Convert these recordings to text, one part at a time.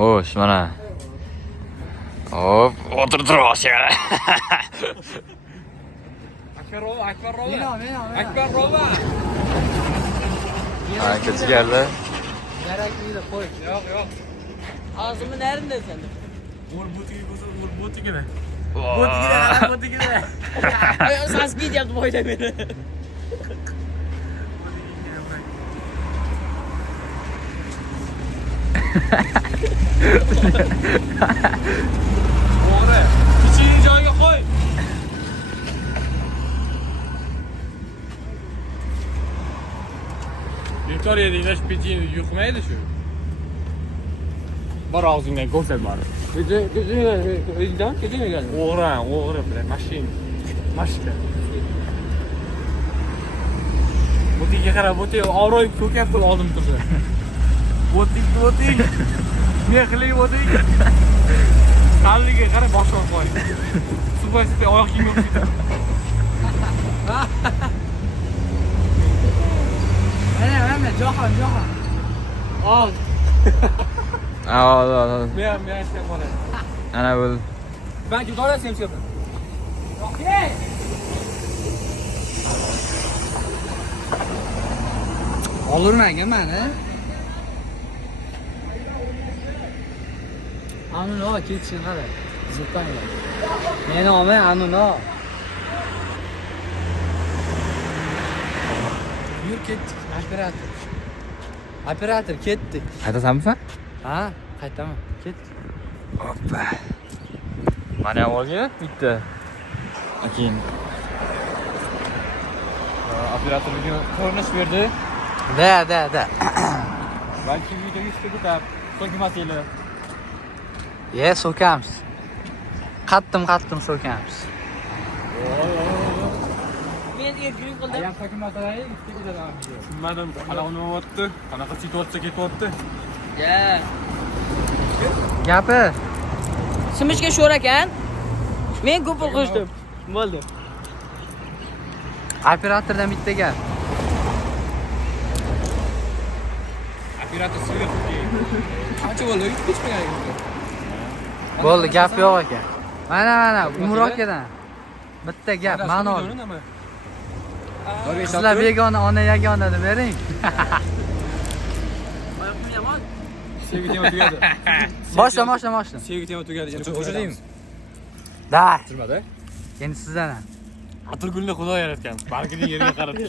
Xo'sh, mana. Hop, o'tirtirib Akbarova. Aka chigardi. Kerakli qo'y. Yo'q. Ağzımı nerede sen? Vur butigini. Butigini. Ay sen speed yaptı boyda beni. Doğru. İçini joyiga qo'y. Bekor yedinglar, pechini yuqmaydi shu. Bor og'zingdan ko'rsat bari. Gidin mi geldin? O'g'ri bilan mashina. Botiga qarab, botiga avroy ko'kab oldim turdi. Boting. Mehli boting. Qalliga qarab boshqa qo'y. Suvosti oyoq kiyim yo'q. Ana, Johan. Al. Al. Men sen qo'y. Ana bu. Ben kim doğru sen yapın. Olur mu hemen he? Anın o keçin hadi. Zıptan ya. Meni olmay anın o. Yürü kettik. Operator ketdik. Qaytasanmi sen? Ha, qaytaman. Ketdik. Hoppa. Mana avvalgi bitta. Keyin operatorga ko'rinish berdi. Da. Balki video yuzga ko'tab, so'kmasanglar. Ye, so'kamiz. Qattim so'kamiz. Men erkilik qildim. Ayam so'kmasalar, yuzga ko'taman. Tushunmadim. Qanaqa o'tdi? Qanaqa situatsiya ketyapti? Ya. Gapi. Simishga sho'r ekan. Men ko'p pul qo'shdim. Bo'ldi. Operatordan bitta gap. Operator sirga qancha bo'ldi? Hech qanaqa. Bo'ldi, gap yo'q ekan. Mana, Umur akadan. Bitta gap, ma'no. Sizlar begona, ona yagona deb bering. Oyoqim yomon. Sevgi tema tugadi. Boshla. Sevgi tema tugadi. O'sha deymiz. Da. Turmadi. Endi sizdan. Atirgulni Xudo yaratgan. Bargini yerga qaratdi.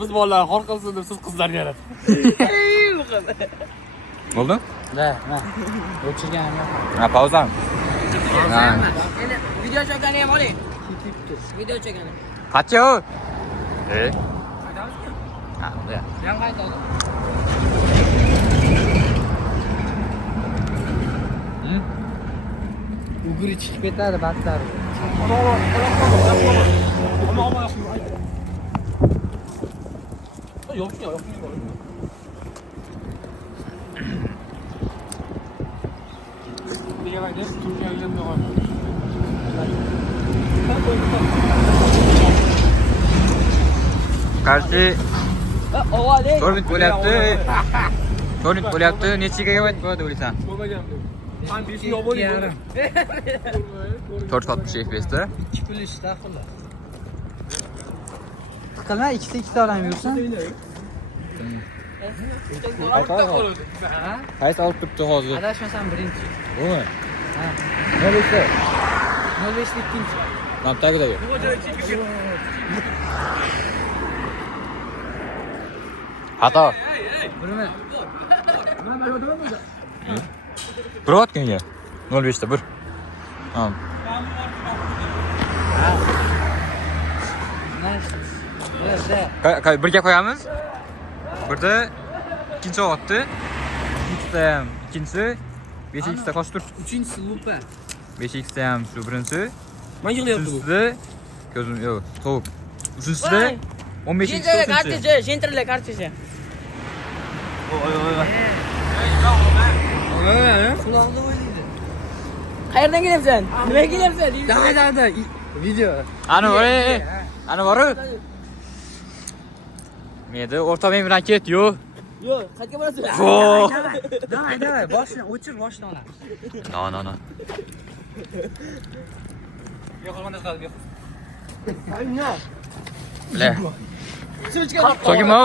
Biz bolalar xor qilsin deb siz qizlarni yaratdi. Bo'ldi? Da. O'chirganim yo'q. Ha, pauzami? Endi video chekani ham oling. Video chekani. Qancha u? Ha, bu. Men qaytadim. Ugri chiqib ketadi battar. Yo'q. Qarshi Ovale. 4 minut bo'lyapti. 4 minut bo'lyapti. Necha gigabayt bo'ladi o'ylaysan? Ben 5 milyon abonem. 460 FPS-da. 2 pul ishda xullas. Qilma, ikkita odam yursin. Qaysi olib turibdi hozir? Adashmasam birinchi. Bumi? Ha. 05. 05 ikkinchi. Nam tagidagi. Xato. Burmi? Bir otganga. 05 da 1. Tamam. Birga qo'yamiz. Birda ikkinchi otdi. Ikkita ham ikkinchisi 5x da qo'shib tur. Uchinchisi lupa. 5x da ham shu birinchi. Men yig'layapti bu. Uchinchisi ko'zim yo'q, sovuq. Uchinchisida 15x Jentrale kartisi, jentrale kartisi. Kulağında oynaydı. Qayerdan kelyapsan? Nimaga kelyapsan? Da. Video. Ana bor. Menda o'rta men bilan ket, yo'q. Yo'q, qayerga borasiz? Давай, boshla, o'chir boshla ona. No. Yo'q, mana qilib yo'q. Le. Sokinma.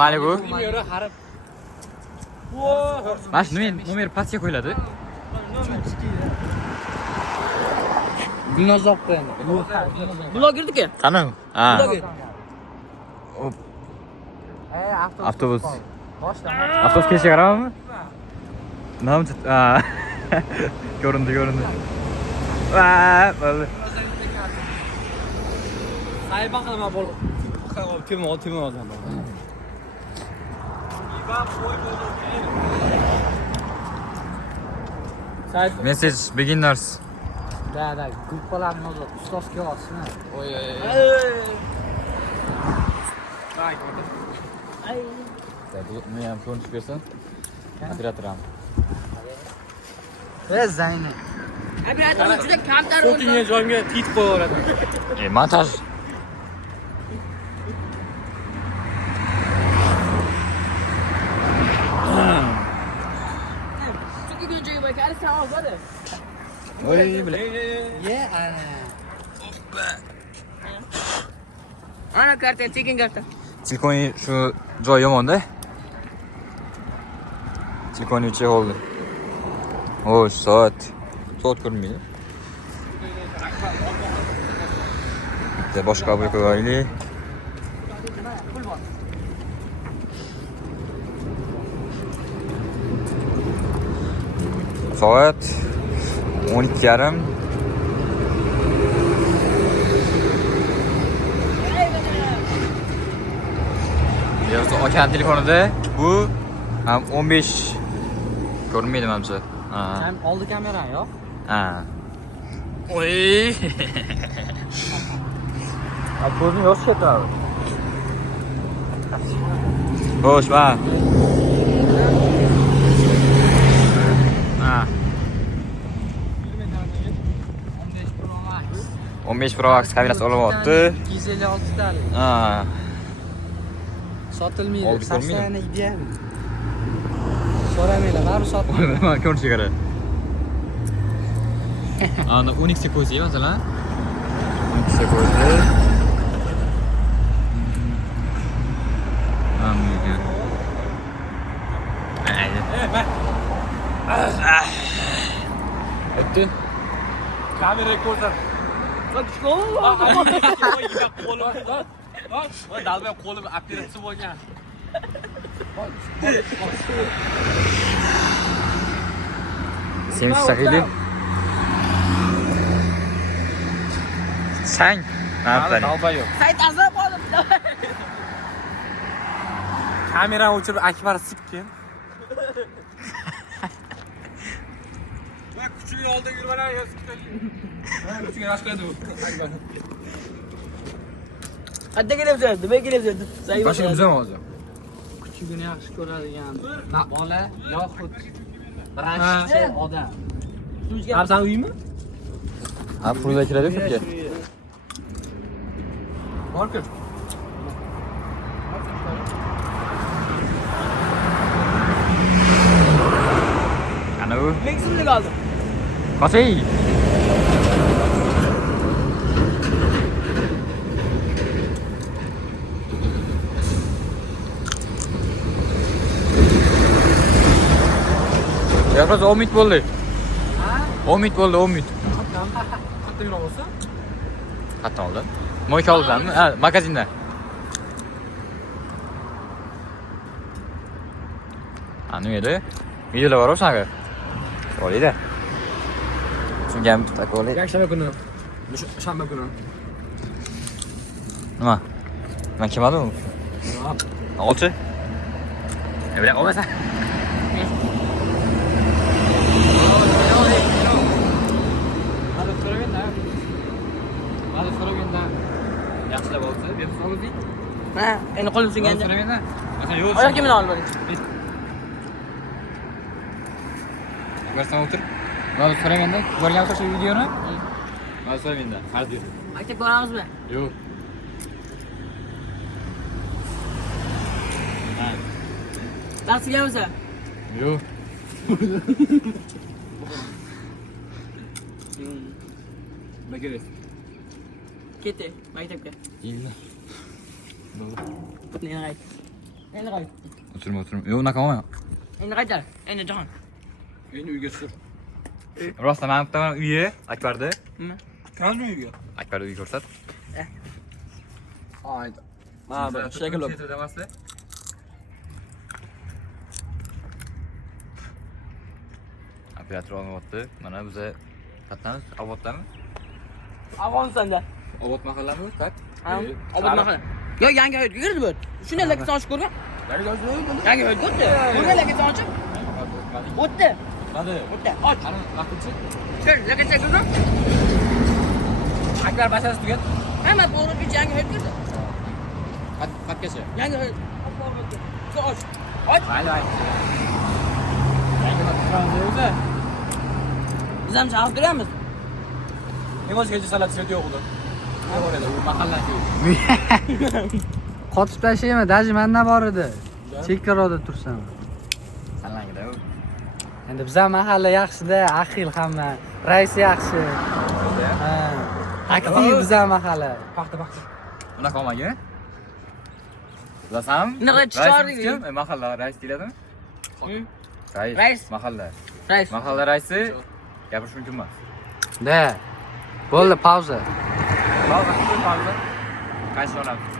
Mana bu. Yura harib. Mana shu nomer pastga qo'yiladi. Gulnoz olib qo'yadi. Blogerdi-ku. Qani? Ha. Bloger. Avtobus. Boshla. Avtobus kelishga qaramami? Namchi. Ha. Ko'rindi. Va, bo'ldi. Sayba qilaman bo'lib. Temir oldim. Message beginners. Da, gruppalarni o'zi ustozga olsin. Oy. Buni ham ko'rinish bersin. Operator ham. Zayni. Operator juda kamtar So'kinga joyimga titib qo'yaveradi. Montaj. Chunki joyga boy, kari savol bor. Oy, bile. Ye, ana. Ana karta, tekin karta. Silkoni shu joy yomon-da. Silkoni chexoldi. Xo'sh, soat ko'rinmaydi. Bitta boshqa obye qo'yaylik. Soat 12:30. Yo'q, okan telefonida bu ham 15 ko'rinmaydi menimcha. Ha. Sen oldi kamerani yo'q? Ha. Oy. Ko'zni yosh ketadi. Xo'sh, va. Ha. 15 Pro Max kamerasi olyapti. 256 talik. Ha. Sotilmaydi. Oldi ko'rmaydi. 80 ideal. So'ramaylar, baribir sotilmaydi. Mana ko'rinishiga qara. Ana 12 ga qo'ysak, masalan. 12 ga qo'ysak. Amiga. Ayni. O'tdi. Kameraga ko'rsat. Voy, dalbay qo'lim operatsiya bo'lgan. Semiz sakili. Sang. Naftan. Dalbay yo'q. Sayt azab oldim. Kamerani o'chirib Akbar sikkin. Voy, kuchli oldiga yurmalar yo'q. Kuchli rashqadi bu. Akbar. Qayerga kelyapsan? Nimaga kelyapsan? Boshqa bizam hozir. Kuchugini yaxshi ko'radigan bola yoxud vrachchi odam. Sen uymi? Ha, pulga kiradi sizga. Borku. Ana bu. Meksimlik oldim. Qasay. Yaxshi, umid bo'ldi. Umid bo'ldi, umid. Qattiq yura olsa? Qatdan oldim. Mo'yka olganmi? Ha, magazindan. Ana edi. Videolar bor o'shanaqa. Olida. Shunga ham bitta qo'ylik. Yakshanba kuni. Shanba kuni. Nima? Men kelmadim. Olchi. Bilan olmasa. Hadi so'raganda. Yaxshilab olsa, deb so'radik. Ha, endi qo'lim singanda. So'raganda. Masalan, yo'q. Oyoq kiyimini olib oling. Barsan o'tir. Mana so'raymanda, ko'rgansiz shu videoni? Mana so'raymanda, qarz berdi. Maktabga boramizmi? Yo'q. Dars kelamiz. Yo'q. Bakırız. Ketdi maktabga. Endi. Endi qayt. Endi qayt. Oturma. Yo'q, unaqa olma. Endi qaytar. Endi Jahon. Endi uyga tushir. Rosta men bittaman uyi, Akbarda. Nima? Kiramizmi uyga? Akbarda uyi ko'rsat. Ayda. Mana bu shekilli. Operator olmayapti. Mana biza qatnamiz, avotlarmi? Afg'onistonda. Avot mahallami, tak? Obod mahalla. Yo, yangi hayotga kirdi bu. Shunday lakasi ochib ko'rgan. Yangi hayotga o'tdi. Ko'rgan lakasi ochib. O'tdi. Hadi. O'tdi. Och. Qani, vaqtchi. Kir, lakasi ko'rgan. Akbar bashasi tugat. Hamma to'g'ri bir yangi hayot kirdi. Qatgacha. Yangi hayot. Och. Och. Mayli. Yangi turamiz o'zi. Biz ham javob beramiz. Nima salat svet yo'q edi. Ne bor edi? U mahalla yo'q. Qotib tashlaymi? Daji menda bor edi. Chekkaroqda tursam. Sanlangida. Endi biz ham mahalla yaxshi-da, ahil hamma. Rais yaxshi. Ha. Aktiv biz ham mahalla. Paxta. Unaqa olmaga. Bilasam? Unaqa chiqardik. Kim? Mahalla rais keladimi? Rais. Rais. Mahalla. Rais. Mahalla raisi gapirish mumkin emas. Da. Bo'ldi, pauza. Pauza. Qaysi onamiz?